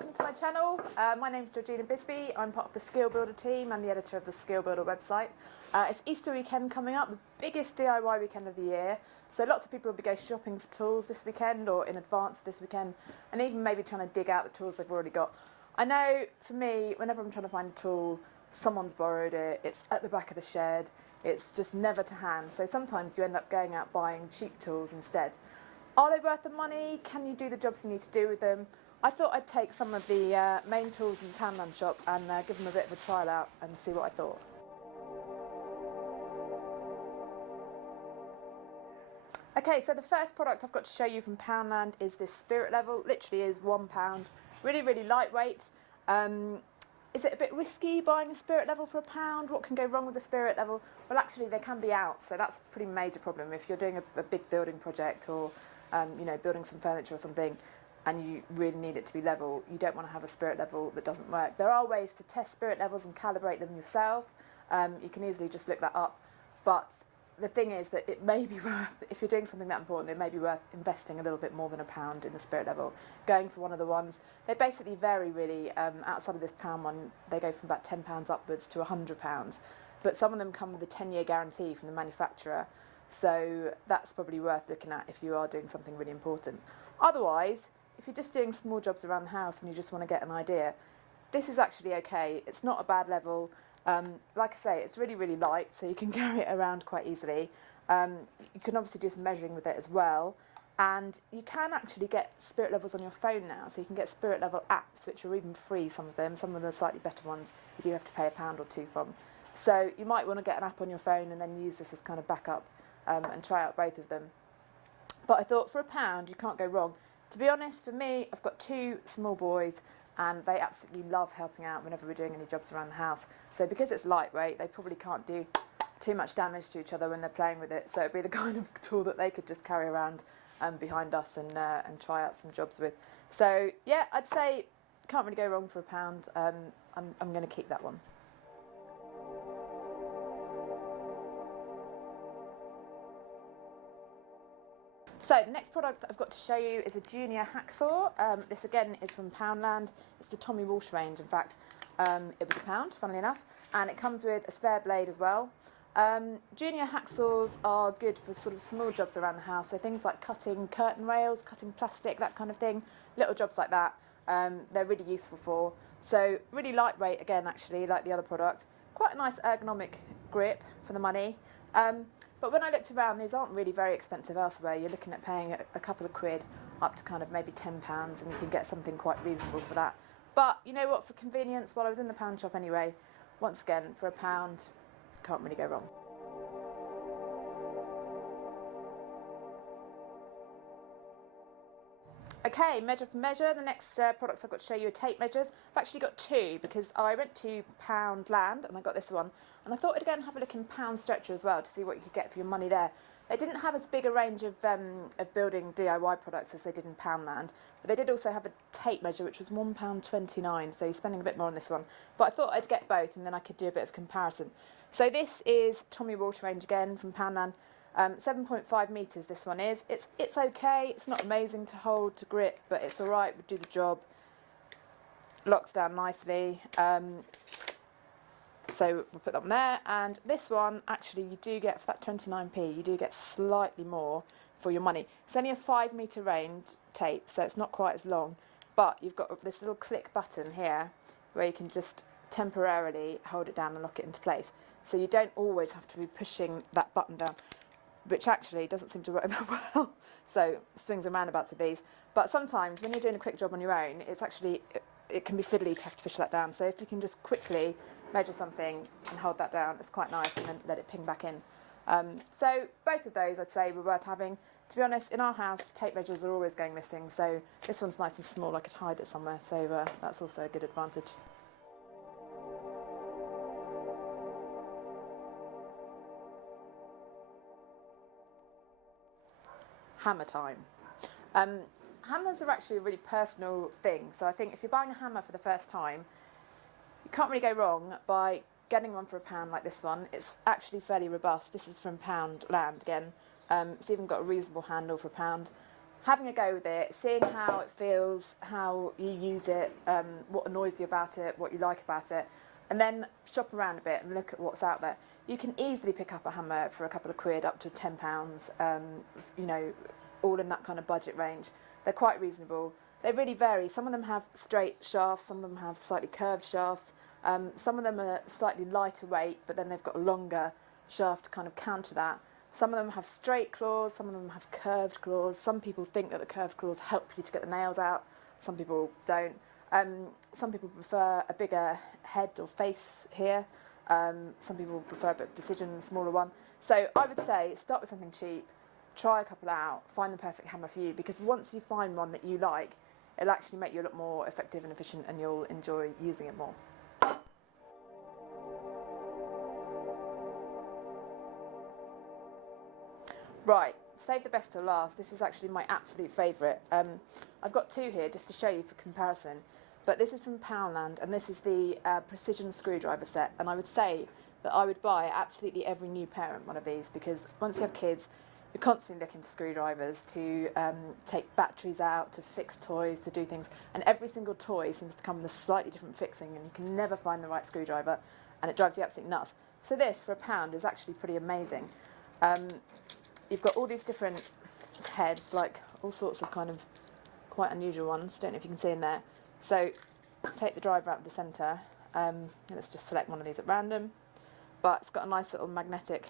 welcome to my channel. My name's Georgina Bisby. I'm part of the Skill Builder team and the editor of the Skill Builder website. It's Easter weekend coming up, the biggest DIY weekend of the year. So lots of people will be going shopping for tools this weekend or in advance this weekend, and even maybe trying to dig out the tools they've already got. I know for me, whenever I'm trying to find a tool, someone's borrowed it, it's at the back of the shed, it's just never to hand. So sometimes you end up going out buying cheap tools instead. Are they worth the money? Can you do the jobs you need to do with them? I thought I'd take some of the main tools in the Poundland shop and give them a bit of a trial out and see what I thought. Okay, so the first product I've got to show you from Poundland is this spirit level. Literally is £1. Really, really lightweight. Is it a bit risky buying a spirit level for £1? What can go wrong with the spirit level? Well, actually, they can be out, so that's a pretty major problem. If you're doing a big building project or building some furniture or something, and you really need it to be level, you don't want to have a spirit level that doesn't work. There are ways to test spirit levels and calibrate them yourself. You can easily just look that up, but the thing is that it may be worth, if you're doing something that important, it may be worth investing a little bit more than £1 in the spirit level. Going for one of the ones, they basically vary really. Outside of this pound one, they go from about £10 upwards to £100, but some of them come with a 10-year guarantee from the manufacturer, so that's probably worth looking at if you are doing something really important. Otherwise, if you're just doing small jobs around the house and you just want to get an idea, this is actually okay. It's not a bad level. Like I say, it's really, really light, so you can carry it around quite easily. You can obviously do some measuring with it as well. And you can actually get spirit levels on your phone now, so you can get spirit level apps, which are even free, some of them. Some of the slightly better ones you do have to pay £1 or £2 from. So you might want to get an app on your phone and then use this as kind of backup and try out both of them. But I thought for £1 you can't go wrong. To be honest, for me, I've got two small boys and they absolutely love helping out whenever we're doing any jobs around the house. So because it's lightweight, they probably can't do too much damage to each other when they're playing with it. So it'd be the kind of tool that they could just carry around behind us and try out some jobs with. So yeah, I'd say can't really go wrong for £1. I'm going to keep that one. So the next product I've got to show you is a junior hacksaw. This again is from Poundland. It's the Tommy Walsh range. In fact, it was £1, funnily enough, and it comes with a spare blade as well. Junior hacksaws are good for sort of small jobs around the house, so things like cutting curtain rails, cutting plastic, that kind of thing, little jobs like that. They're really useful for. So really lightweight again, actually, like the other product. Quite a nice ergonomic grip for the money. But when I looked around, these aren't really very expensive elsewhere. You're looking at paying a couple of quid up to kind of maybe £10, and you can get something quite reasonable for that. But you know what, for convenience, while I was in the pound shop anyway, once again, for £1, can't really go wrong. Okay, measure for measure. The next products I've got to show you are tape measures. I've actually got two because I went to Poundland and I got this one. And I thought I'd go and have a look in Pound Stretcher as well to see what you could get for your money there. They didn't have as big a range of building DIY products as they did in Poundland. But they did also have a tape measure, which was £1.29, so you're spending a bit more on this one. But I thought I'd get both and then I could do a bit of comparison. So this is Tommy Walsh range again from Poundland. 7.5 metres this one is. It's okay, it's not amazing to hold, to grip, but it's alright, would do the job. Locks down nicely. So we'll put that on there. And this one, actually, you do get, for that 29p, you do get slightly more for your money. It's only a 5 metre range tape, so it's not quite as long. But you've got this little click button here where you can just temporarily hold it down and lock it into place. So you don't always have to be pushing that button down, which actually doesn't seem to work that well. So swings and roundabouts with these. But sometimes when you're doing a quick job on your own, it's actually, it can be fiddly to have to push that down. So if you can just quickly measure something and hold that down, it's quite nice, and then let it ping back in. So both of those I'd say were worth having. To be honest, in our house, tape measures are always going missing. So this one's nice and small, I could hide it somewhere. So that's also a good advantage. Hammer time. Hammers are actually a really personal thing, so I think if you're buying a hammer for the first time, you can't really go wrong by getting one for £1 like this one. It's actually fairly robust. This is from Poundland again. It's even got a reasonable handle for £1. having a go with it, seeing how it feels, how you use it, what annoys you about it, what you like about it, and then shop around a bit and look at what's out there. You can easily pick up a hammer for a couple of quid up to £10, you know, all in that kind of budget range. They're quite reasonable. They really vary. Some of them have straight shafts, some of them have slightly curved shafts, some of them are slightly lighter weight, but then they've got a longer shaft to kind of counter that. Some of them have straight claws, some of them have curved claws. Some people think that the curved claws help you to get the nails out, some people don't. Some people prefer a bigger head or face here. Some people prefer a bit of precision, a smaller one. So I would say start with something cheap, try a couple out, find the perfect hammer for you, because once you find one that you like, it'll actually make you a lot more effective and efficient, and you'll enjoy using it more. Right, save the best till last. This is actually my absolute favourite. I've got two here just to show you for comparison, but this is from Poundland, and this is the precision screwdriver set, and I would say that I would buy absolutely every new parent one of these, because once you have kids, you're constantly looking for screwdrivers to take batteries out, to fix toys, to do things, and every single toy seems to come with a slightly different fixing, and you can never find the right screwdriver, and it drives you absolutely nuts. So this, for £1, is actually pretty amazing. You've got all these different heads, like all sorts of kind of quite unusual ones. Don't know if you can see in there. So take the driver out of the centre. Let's just select one of these at random. But it's got a nice little magnetic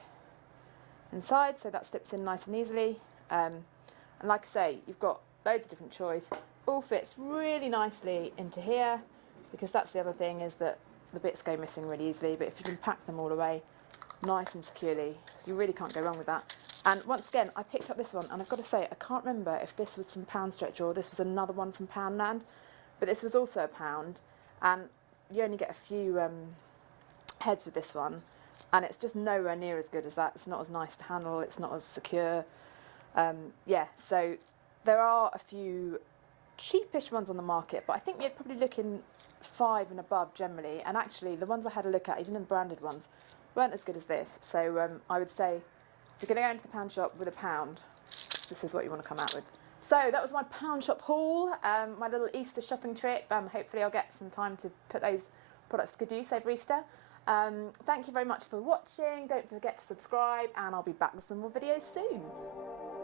inside, so that slips in nice and easily. And like I say, you've got loads of different choice. All fits really nicely into here, because that's the other thing, is that the bits go missing really easily. But if you can pack them all away nice and securely, you really can't go wrong with that. And once again, I picked up this one, and I've got to say, I can't remember if this was from Pound Stretch or this was another one from Poundland, but this was also £1, and you only get a few heads with this one, and it's just nowhere near as good as that. It's not as nice to handle, it's not as secure. Yeah, so there are a few cheapish ones on the market, but I think you're probably looking £5 and above generally, and actually the ones I had a look at, even the branded ones, weren't as good as this. So I would say, if you're going to go into the pound shop with £1, this is what you want to come out with. So that was my pound shop haul, my little Easter shopping trip. Hopefully I'll get some time to put those products to good use over Easter. Thank you very much for watching. Don't forget to subscribe, and I'll be back with some more videos soon.